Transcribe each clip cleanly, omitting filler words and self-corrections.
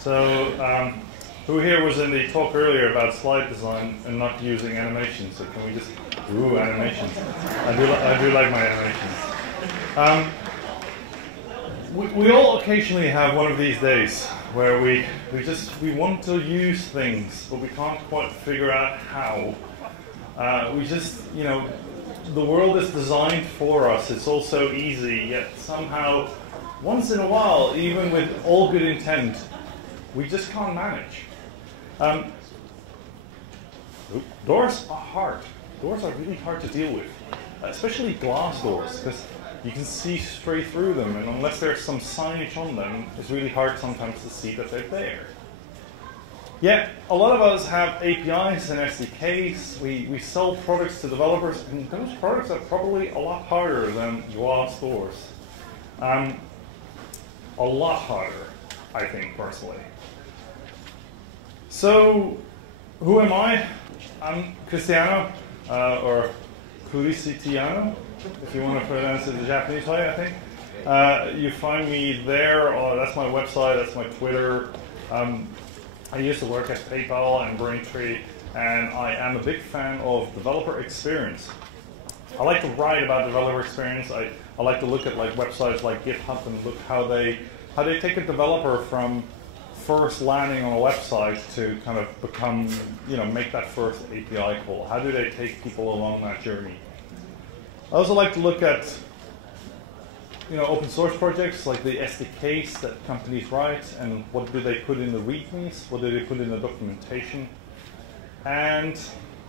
So, who here was in the talk earlier about slide design and not using animations? So can we just, animations. I do like my animations. We all occasionally have one of these days where we want to use things, but we can't quite figure out how. The world is designed for us. It's all so easy, yet somehow, once in a while, even with all good intent, we just can't manage. Doors are hard. Doors are really hard to deal with, especially glass doors, because you can see straight through them, and unless there's some signage on them, it's really hard sometimes to see that they're there. Yet, a lot of us have APIs and SDKs. We sell products to developers, and those products are probably a lot harder than glass doors. A lot harder, I think, personally. So, who am I? I'm Cristiano, or Cristiano, if you want to pronounce it the Japanese way, I think. You find me there. That's my website, that's my Twitter. I used to work at PayPal and Braintree, and I am a big fan of developer experience. I like to write about developer experience. I like to look at websites like GitHub and look how they take a developer from first landing on a website to kind of become, make that first API call. How do they take people along that journey? I also like to look at open source projects like the SDKs that companies write, and what do they put in the READMEs, what do they put in the documentation. And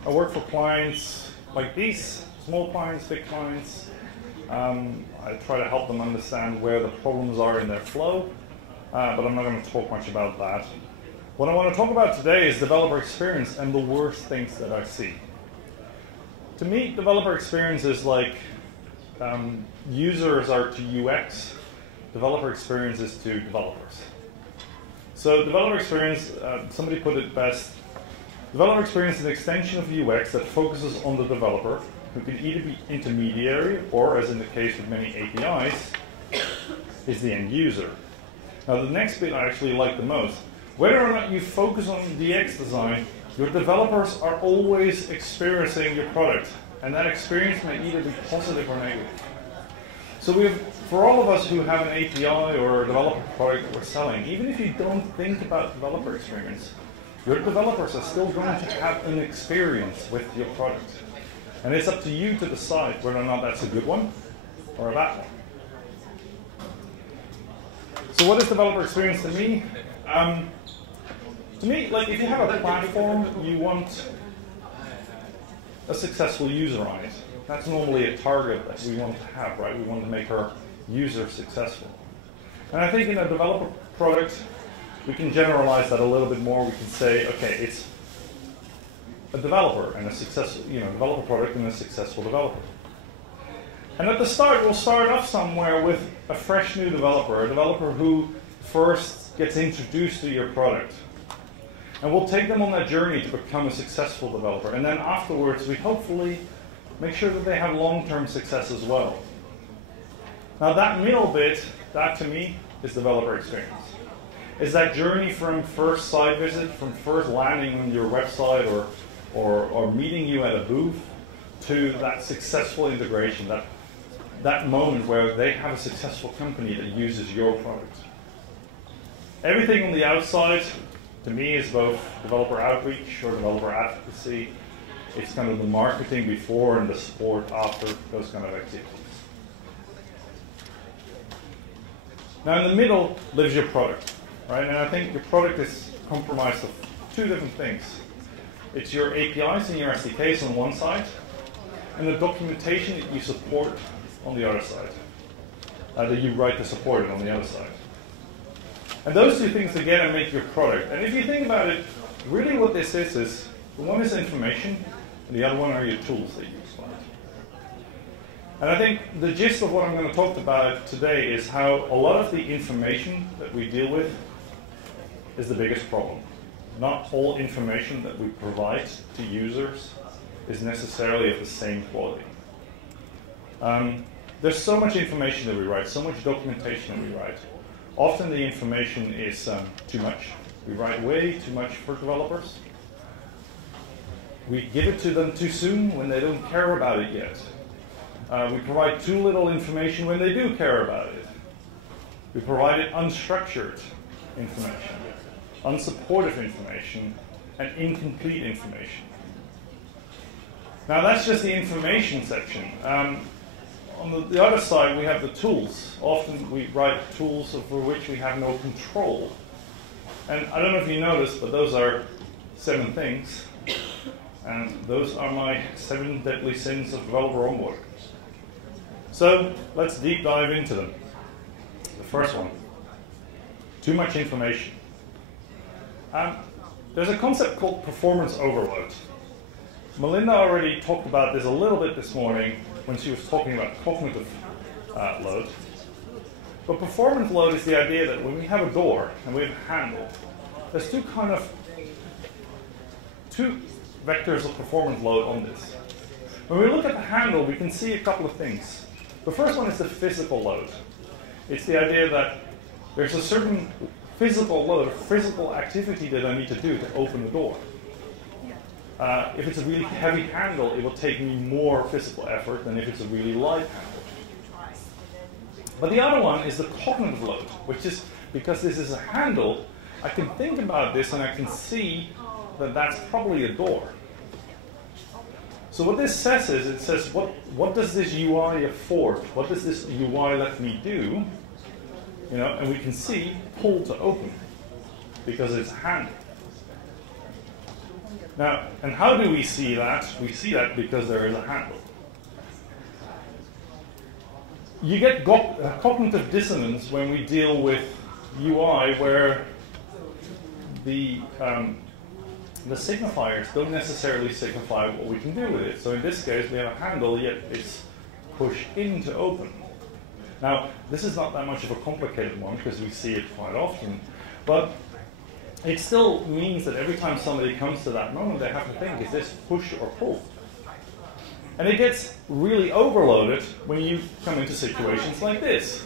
I work for clients like these, small clients, big clients. I try to help them understand where the problems are in their flow, but I'm not going to talk much about that. What I want to talk about today is developer experience and the worst things that I see. To me, developer experience is like users are to UX, developer experience is to developers. So developer experience, somebody put it best, developer experience is an extension of UX that focuses on the developer, who can either be intermediary or, as in the case with many APIs, is the end user. Now the next bit I actually like the most. Whether or not you focus on DX design, your developers are always experiencing your product. And that experience may either be positive or negative. So for all of us who have an API or a developer product that we're selling, even if you don't think about developer experience, your developers are still going to have an experience with your product. And it's up to you to decide whether or not that's a good one or a bad one. So what is developer experience to me? To me, if you have a platform, you want a successful user on it. That's normally a target that we want to have, right? We want to make our users successful. And I think in a developer product, we can generalize that a little bit more. We can say, okay, it's a developer and a successful, developer product and a successful developer. And at the start, we'll start off somewhere with a fresh new developer, a developer who first gets introduced to your product. And we'll take them on that journey to become a successful developer. And then afterwards, we hopefully make sure that they have long-term success as well. Now that middle bit, that to me is developer experience. It's that journey from first site visit, from first landing on your website or meeting you at a booth, to that successful integration, that moment where they have a successful company that uses your product. Everything on the outside, to me, is both developer outreach or developer advocacy. It's kind of the marketing before and the support after those kind of activities. Now in the middle lives your product, right? And I think your product is comprised of two different things. It's your APIs and your SDKs on one side, and the documentation that you support on the other side, that you write to support it on the other side. And those two things together make your product. And if you think about it, really what this is one is information, and the other one are your tools that you use. And I think the gist of what I'm going to talk about today is how a lot of the information that we deal with is the biggest problem. Not all information that we provide to users is necessarily of the same quality. There's so much information that we write, so much documentation that we write. Often the information is too much, We write way too much for developers. We give it to them too soon when they don't care about it yet. We provide too little information when they do care about it. We provide it unstructured information, unsupportive information, and incomplete information. Now that's just the information section. On the other side, we have the tools. Often we write tools over which we have no control. And I don't know if you noticed, but those are 7 things. And those are my 7 deadly sins of developer onboarding. So let's deep dive into them. The first one, too much information. There's a concept called performance overload. Melinda already talked about this a little bit this morning when she was talking about cognitive load. But performance load is the idea that when we have a door and we have a handle, there's two vectors of performance load on this. When we look at the handle, we can see a couple of things. The first one is the physical load. It's the idea that there's a certain physical load, a physical activity that I need to do to open the door. If it's a really heavy handle, it will take me more physical effort than if it's a really light handle. But the other one is the cognitive load, which is, because this is a handle, I can think about this and I can see that that's probably a door. So what this says is, it says, what does this UI afford? What does this UI let me do? You know, and we can see pull to open, because it's a handle. Now, and how do we see that? We see that because there is a handle. You get cognitive dissonance when we deal with UI where the signifiers don't necessarily signify what we can do with it. So in this case, we have a handle, yet it's pushed in to open. Now, this is not that much of a complicated one because we see it quite often, but it still means that every time somebody comes to that moment, they have to think, is this push or pull? And it gets really overloaded when you come into situations like this,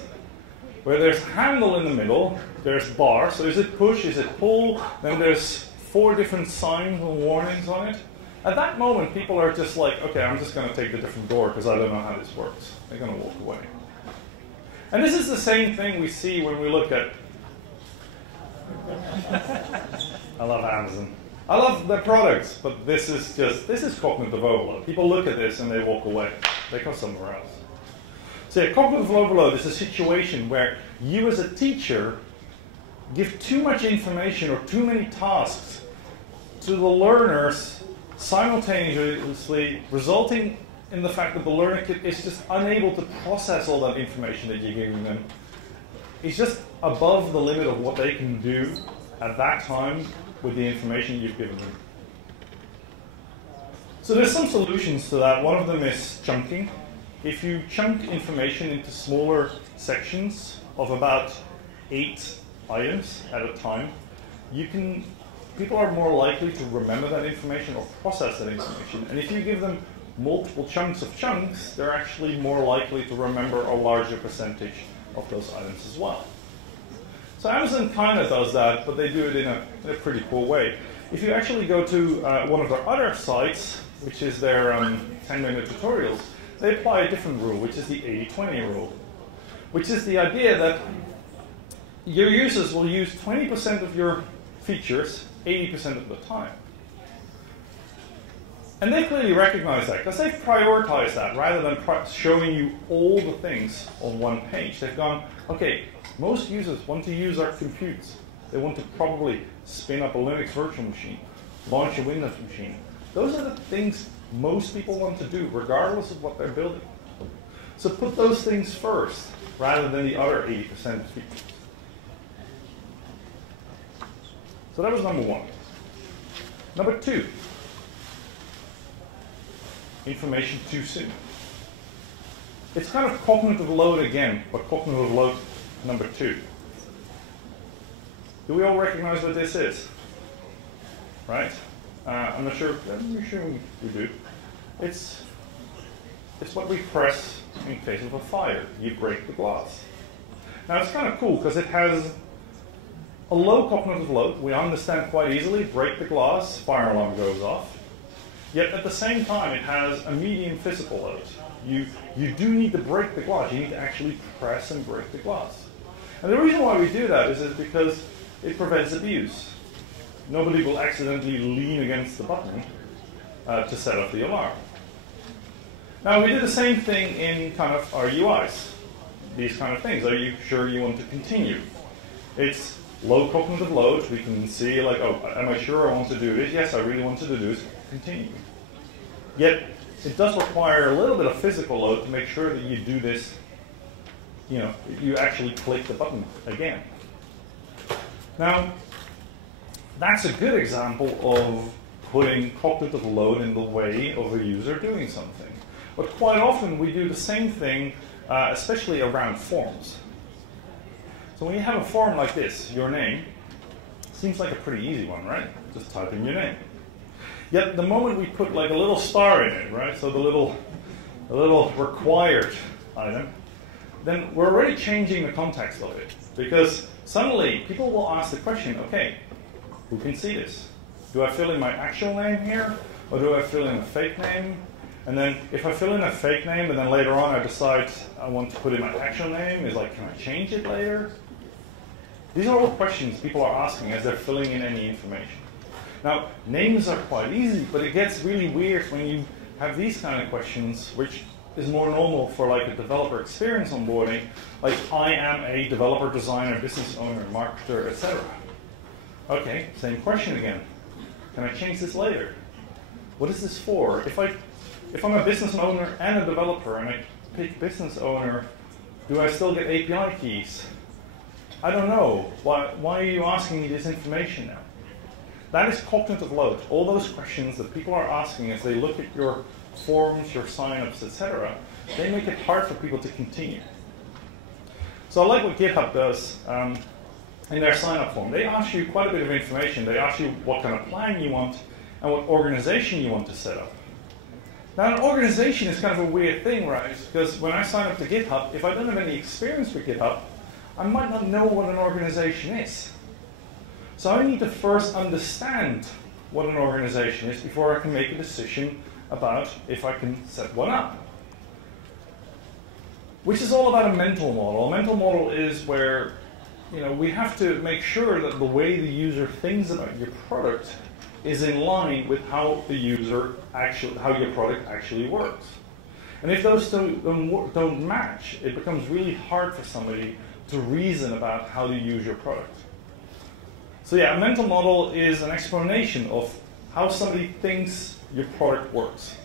where there's handle in the middle, there's bar, so is it push, is it pull, then there's 4 different signs and warnings on it. At that moment, people are just like, okay, I'm just going to take the different door because I don't know how this works. They're going to walk away. And this is the same thing we see when we look at I love Amazon. I love their products, but this is cognitive overload. People look at this and they walk away. They go somewhere else. So yeah, cognitive overload is a situation where you as a teacher give too much information or too many tasks to the learners simultaneously, resulting in the fact that the learner is just unable to process all that information that you're giving them. It's just above the limit of what they can do at that time with the information you've given them. So there's some solutions to that. One of them is chunking. If you chunk information into smaller sections of about 8 items at a time, people are more likely to remember that information or process that information. And if you give them multiple chunks of chunks, they're actually more likely to remember a larger percentage of those items as well. So Amazon kind of does that, but they do it in a pretty cool way. If you actually go to one of their other sites, which is their 10-minute tutorials, they apply a different rule, which is the 80-20 rule, which is the idea that your users will use 20% of your features 80% of the time. And they clearly recognize that because they've prioritized that rather than showing you all the things on one page. They've gone, okay, most users want to use our computes. They want to probably spin up a Linux virtual machine, launch a Windows machine. Those are the things most people want to do, regardless of what they're building. So put those things first, rather than the other 80% of features. So that was number 1. Number 2. Information too soon. It's kind of cognitive load again, but cognitive load number 2. Do we all recognize what this is? Right? I'm not sure. I'm sure we do. It's what we press in case of a fire. You break the glass. Now it's kind of cool because it has a low cognitive load, we understand quite easily, break the glass, fire alarm goes off. Yet at the same time, it has a medium physical load. You do need to break the glass. You need to actually press and break the glass. And the reason why we do that is because it prevents abuse. Nobody will accidentally lean against the button to set off the alarm. Now, we did the same thing in kind of our UIs. These kind of things. Are you sure you want to continue? It's low cognitive load. We can see, like, oh, am I sure I want to do this? Yes, I really want to do this. Continue. Yet, it does require a little bit of physical load to make sure that you do this, you know, you actually click the button again. Now, that's a good example of putting cognitive load in the way of a user doing something. But quite often we do the same thing, especially around forms. So when you have a form like this, your name, seems like a pretty easy one, right? Just type in your name. Yet the moment we put like a little star in it, right? So the little required item, then we're already changing the context of it. Because suddenly people will ask the question, okay, who can see this? Do I fill in my actual name here? Or do I fill in a fake name? And then if I fill in a fake name and then later on I decide I want to put in my actual name, is like, can I change it later? These are all questions people are asking as they're filling in any information. Now, names are quite easy, but it gets really weird when you have these kind of questions, which is more normal for like a developer experience onboarding, like I am a developer, designer, business owner, marketer, etc. Okay, same question again. Can I change this later? What is this for? If I'm a business owner and a developer and I pick business owner, do I still get API keys? I don't know. Why are you asking me this information now? That is cognitive load. All those questions that people are asking as they look at your forms, your signups, etc., they make it hard for people to continue. So I like what GitHub does in their sign-up form. They ask you quite a bit of information. They ask you what kind of plan you want and what organization you want to set up. Now, an organization is kind of a weird thing, right? Because when I sign up to GitHub, if I don't have any experience with GitHub, I might not know what an organization is. So I need to first understand what an organization is before I can make a decision about if I can set one up. Which is all about a mental model. A mental model is where, you know, we have to make sure that the way the user thinks about your product is in line with how the user how your product actually works. And if those don't match, it becomes really hard for somebody to reason about how to use your product. So yeah, a mental model is an explanation of how somebody thinks your product works.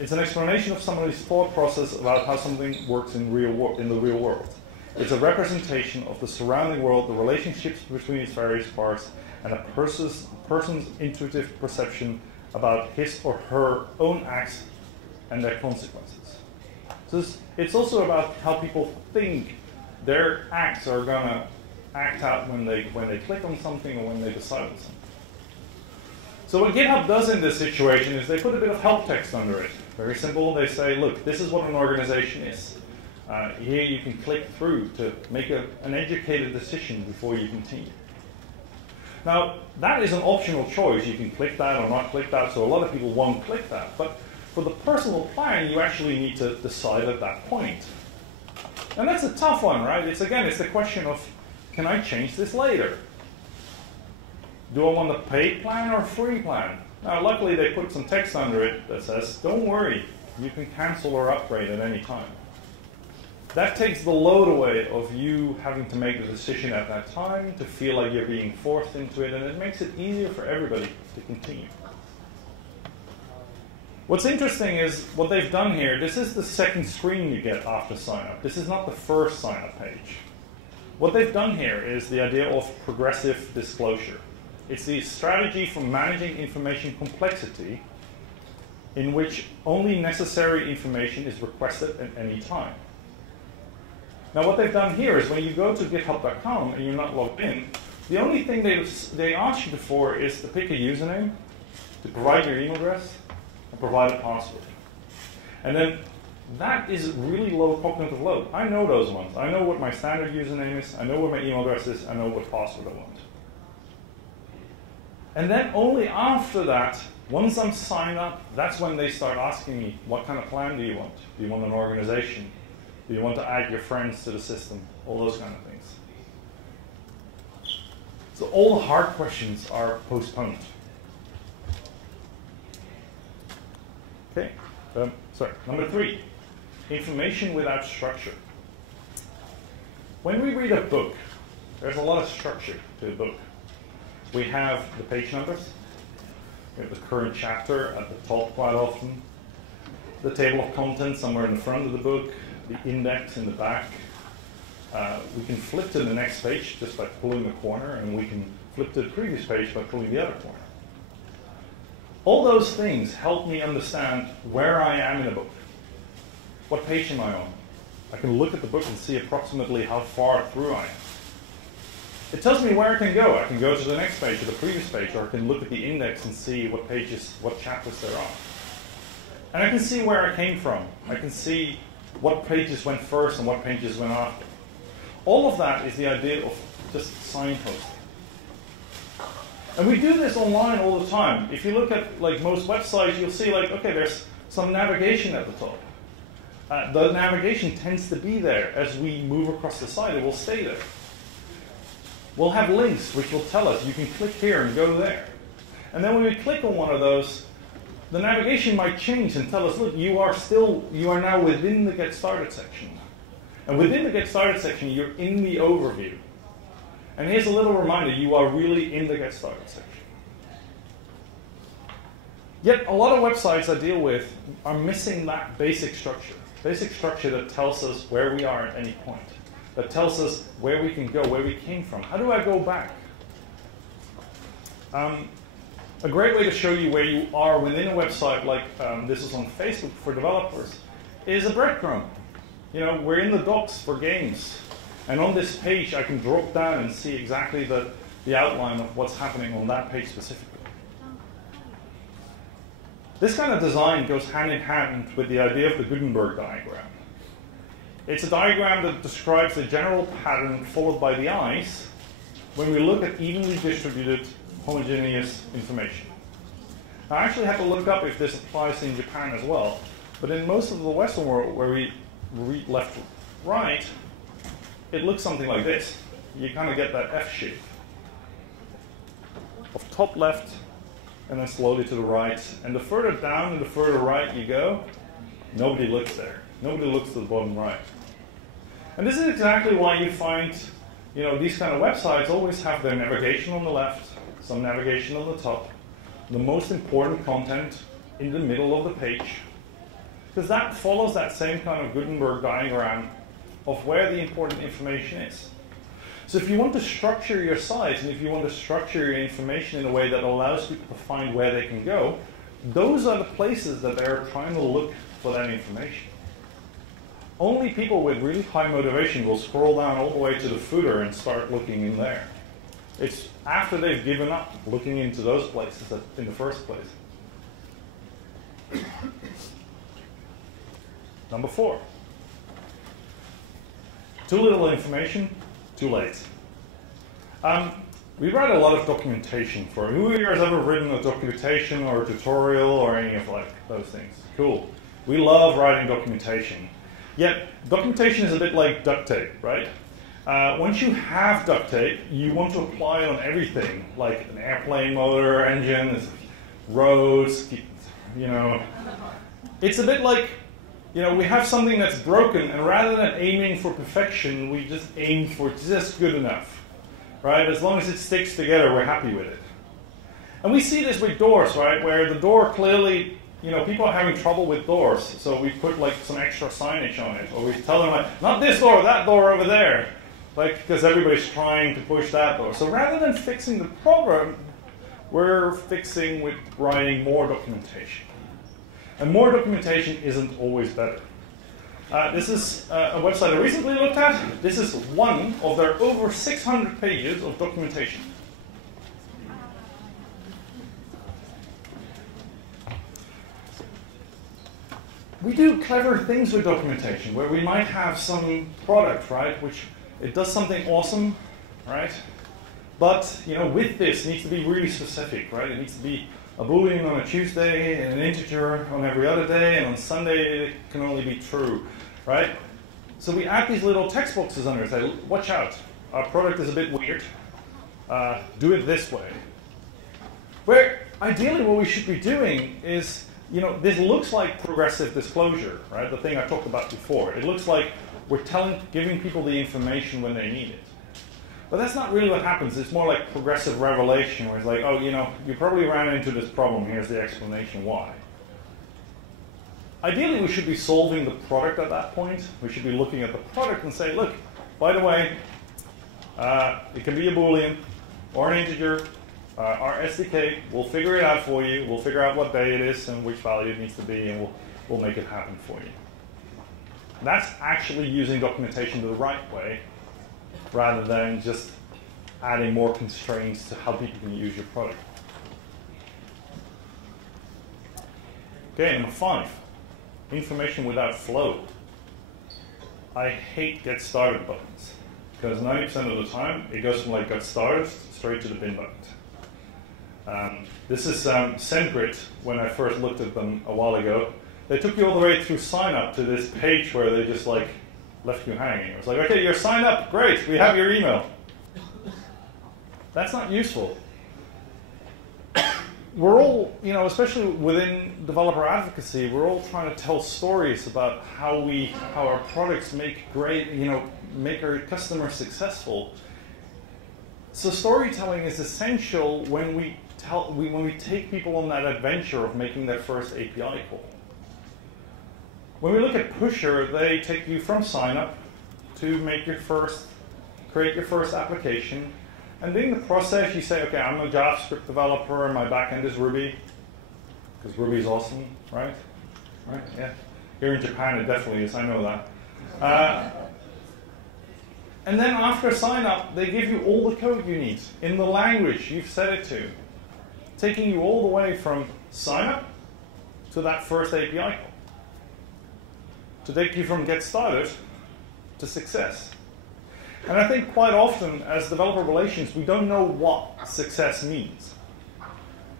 It's an explanation of somebody's thought process about how something works in the real world. It's a representation of the surrounding world, the relationships between its various parts, and a person's intuitive perception about his or her own acts and their consequences. So it's also about how people think their acts are going to act out when they click on something or when they decide on something. So what GitHub does in this situation is they put a bit of help text under it. Very simple. They say, look, this is what an organization is. Here you can click through to make an educated decision before you continue. Now, that is an optional choice. You can click that or not click that, so a lot of people won't click that. But for the personal plan, you actually need to decide at that point. And that's a tough one, right? It's the question of, can I change this later? Do I want a paid plan or a free plan? Now, luckily, they put some text under it that says, don't worry, you can cancel or upgrade at any time. That takes the load away of you having to make the decision at that time, to feel like you're being forced into it, and it makes it easier for everybody to continue. What's interesting is what they've done here. This is the second screen you get after sign-up. This is not the first sign-up page. What they've done here is the idea of progressive disclosure. It's the strategy for managing information complexity in which only necessary information is requested at any time. Now what they've done here is when you go to github.com and you're not logged in, the only thing they ask you for is to pick a username, to provide your email address, and provide a password. And then that is really low cognitive load. I know those ones. I know what my standard username is. I know what my email address is. I know what password I want. And then only after that, once I'm signed up, that's when they start asking me, what kind of plan do you want? Do you want an organization? Do you want to add your friends to the system? All those kind of things. So all the hard questions are postponed. Okay, number 3, information without structure. When we read a book, there's a lot of structure to the book. We have the page numbers, we have the current chapter at the top quite often, the table of contents somewhere in the front of the book, the index in the back. We can flip to the next page just by pulling the corner, and we can flip to the previous page by pulling the other corner. All those things help me understand where I am in a book. What page am I on? I can look at the book and see approximately how far through I am. It tells me where I can go. I can go to the next page or the previous page, or I can look at the index and see what pages, what chapters there are. And I can see where I came from. I can see what pages went first and what pages went after. All of that is the idea of just signposting. And we do this online all the time. If you look at like most websites, you'll see like, okay, there's some navigation at the top. The navigation tends to be there as we move across the site. It will stay there. We'll have links which will tell us you can click here and go there. And then when we click on one of those, the navigation might change and tell us, look, you are now within the Get Started section. And within the Get Started section, you're in the overview. And here's a little reminder, you are really in the Get Started section. Yet a lot of websites I deal with are missing that basic structure that tells us where we are at any point, that tells us where we can go, where we came from. How do I go back? A great way to show you where you are within a website, like this is on Facebook for developers, is a breadcrumb. You know, we're in the docs for games. And on this page, I can drop down and see exactly the outline of what's happening on that page specifically. This kind of design goes hand in hand with the idea of the Gutenberg diagram. It's a diagram that describes the general pattern followed by the eyes when we look at evenly distributed, homogeneous information. I actually had to look up if this applies in Japan as well, but in most of the Western world where we read left to right, it looks something like this. You kind of get that F shape of top left and then slowly to the right. And the further down and the further right you go, nobody looks there. Nobody looks to the bottom right. And this is exactly why you find, these kind of websites always have their navigation on the left, some navigation on the top, the most important content in the middle of the page. Because that follows that same kind of Gutenberg diagram of where the important information is. So if you want to structure your site, and if you want to structure your information in a way that allows people to find where they can go, those are the places that they're trying to look for that information. Only people with really high motivation will scroll down all the way to the footer and start looking in there. It's after they've given up looking into those places in the first place. Number 4. Too little information, too late. We write a lot of documentation for who here has ever written a documentation or a tutorial or any of those things. Cool. We love writing documentation. Yet documentation is a bit like duct tape, right? Once you have duct tape, you want to apply it on everything, like an airplane motor, engine, roads, It's a bit like, we have something that's broken, and rather than aiming for perfection, we just aim for just good enough, right? As long as it sticks together, we're happy with it. And we see this with doors, right? Where the door clearly, people are having trouble with doors, so we put like some extra signage on it, or we tell them like, not this door, that door over there, like because everybody's trying to push that door. So rather than fixing the problem, we're fixing with writing more documentation. And more documentation isn't always better. This is a website I recently looked at. This is one of their over 600 pages of documentation. we do clever things with documentation, where we might have some product, right, which it does something awesome, right? But with this, it needs to be really specific, right? It needs to be a Boolean on a Tuesday and an integer on every other day, and on Sunday it can only be true, right? So we add these little text boxes under it, say, watch out, our product is a bit weird. Do it this way. Where ideally what we should be doing is, this looks like progressive disclosure, right? The thing I talked about before. It looks like we're giving people the information when they need it. But that's not really what happens. It's more like progressive revelation, where it's like, oh, you probably ran into this problem. Here's the explanation why. Ideally, we should be solving the product at that point. We should be looking at the product and say, look, by the way, it can be a Boolean or an integer. Our SDK will figure it out for you. We'll figure out what day it is and which value it needs to be, and we'll make it happen for you. That's actually using documentation the right way, rather than just adding more constraints to how people can use your product. Okay, number 5, information without flow. I hate get started buttons, because 90% of the time it goes from like got started straight to the bin button. This is SendGrid. When I first looked at them a while ago, they took you all the way through sign up to this page where they just like left you hanging. It was like, okay, you're signed up, great, we have your email. That's not useful. We're all, especially within developer advocacy, we're all trying to tell stories about how our products make make our customers successful. So storytelling is essential when we take people on that adventure of making their first API call. When we look at Pusher, they take you from sign up to create your first application. And in the process, you say, okay, I'm a JavaScript developer, and my backend is Ruby, because Ruby is awesome, right? Right? Yeah. Here in Japan, it definitely is. I know that. And then after sign up, they give you all the code you need in the language you've set it to, taking you all the way from sign up to that first API call, to take you from get started to success. And I think quite often, as developer relations, we don't know what success means.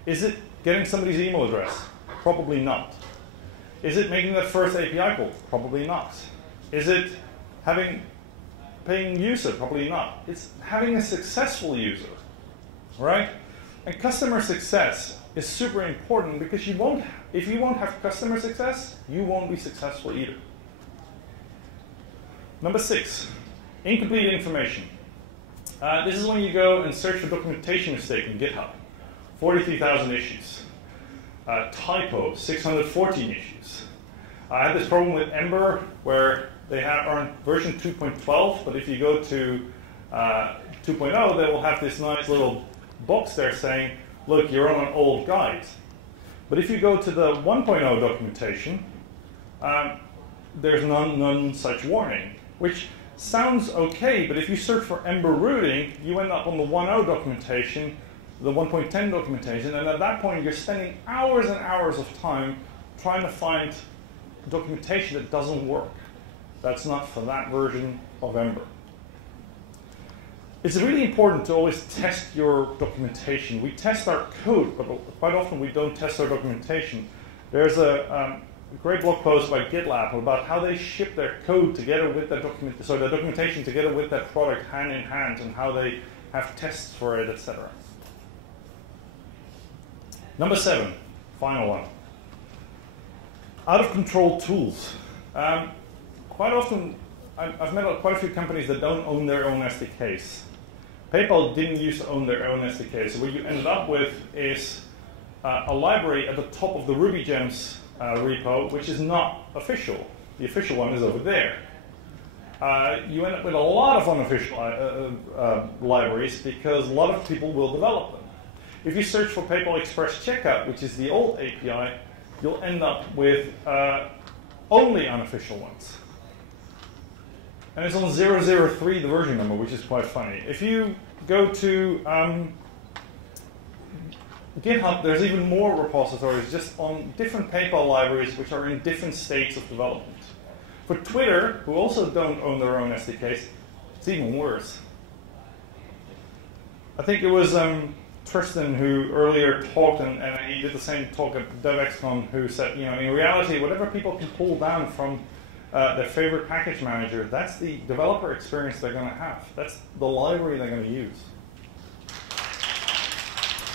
Is it getting somebody's email address? Probably not. Is it making that first API call? Probably not. Is it paying user? Probably not. It's having a successful user, right? And customer success is super important, because if you won't have customer success, you won't be successful either. Number 6, incomplete information. This is when you go and search for documentation mistake in GitHub. 43,000 issues. Typo, 614 issues. I had this problem with Ember, where they are on version 2.12, but if you go to 2.0, they will have this nice little box there saying, look, you're on an old guide. But if you go to the 1.0 documentation, there's none such warning, which sounds okay, but if you search for Ember routing, you end up on the 1.0 documentation, the 1.10 documentation, and at that point you're spending hours and hours of time trying to find documentation that doesn't work. That's not for that version of Ember. It's really important to always test your documentation. We test our code, but quite often we don't test our documentation. There's a great blog post by GitLab about how they ship their code together with the documentation together with that product hand in hand, and how they have tests for it, etc. Number 7, final one. Out of control tools. Quite often, I've met quite a few companies that don't own their own SDKs. PayPal didn't used to own their own SDK, so what you ended up with is a library at the top of the RubyGems repo, which is not official. The official one is over there. You end up with a lot of unofficial libraries, because a lot of people will develop them. If you search for PayPal Express Checkout, which is the old API, you'll end up with only unofficial ones. And it's on 003, the version number, which is quite funny. If you go to GitHub, there's even more repositories just on different PayPal libraries which are in different states of development. For Twitter, who also don't own their own SDKs, it's even worse. I think it was Tristan who earlier talked, and he did the same talk at DevRelCon, who said, you know, in reality, whatever people can pull down from their favorite package manager, that's the developer experience they're going to have. That's the library they're going to use.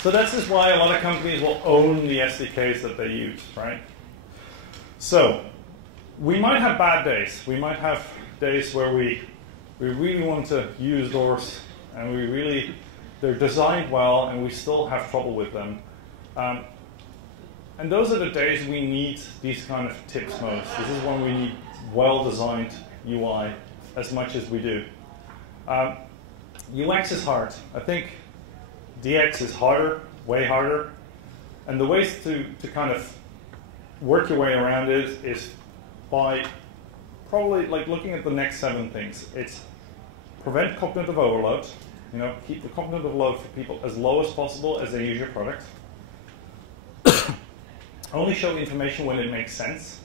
So that's just why a lot of companies will own the SDKs that they use, right? So we might have bad days. We might have days where we really want to use doors, and they're designed well, and we still have trouble with them. And those are the days we need these kind of tips most. This is when we need well-designed UI as much as we do. UX is hard. I think DX is harder, way harder. And the ways to kind of work your way around it is by probably like looking at the next 7 things. It's prevent cognitive overload. You know, keep the cognitive load for people as low as possible as they use your product. Only show information when it makes sense.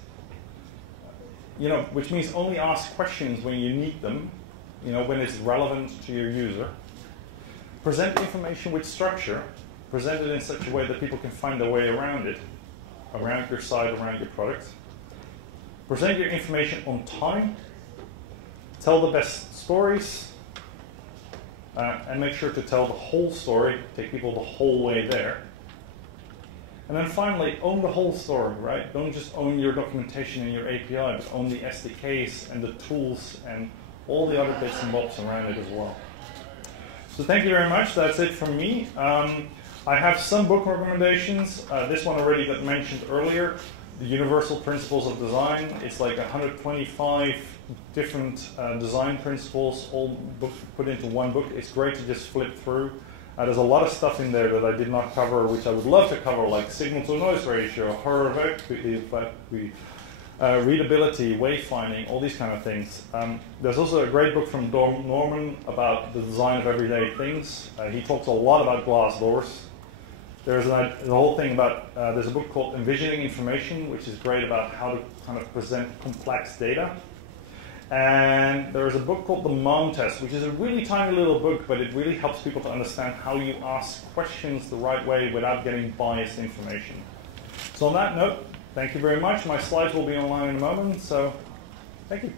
You know, which means only ask questions when you need them. You know, when it's relevant to your user. Present information with structure. Present it in such a way that people can find their way around it, around your site, around your product. Present your information on time. Tell the best stories. And make sure to tell the whole story. Take people the whole way there. And then finally, own the whole story, right? Don't just own your documentation and your API, but own the SDKs and the tools and all the other bits and bobs around it as well. So thank you very much. That's it from me. I have some book recommendations. This one already got mentioned earlier, The Universal Principles of Design. It's like 125 different design principles, all put into one book. It's great to just flip through. There's a lot of stuff in there that I did not cover, which I would love to cover, like signal-to-noise ratio, readability, wayfinding, all these kind of things. There's also a great book from Norman about the design of everyday things. He talks a lot about glass doors. There's a whole thing about, there's a book called Envisioning Information, which is great about how to kind of present complex data. And there's a book called The Mom Test, which is a really tiny little book, but it really helps people to understand how you ask questions the right way without getting biased information. So on that note, thank you very much. My slides will be online in a moment, so thank you.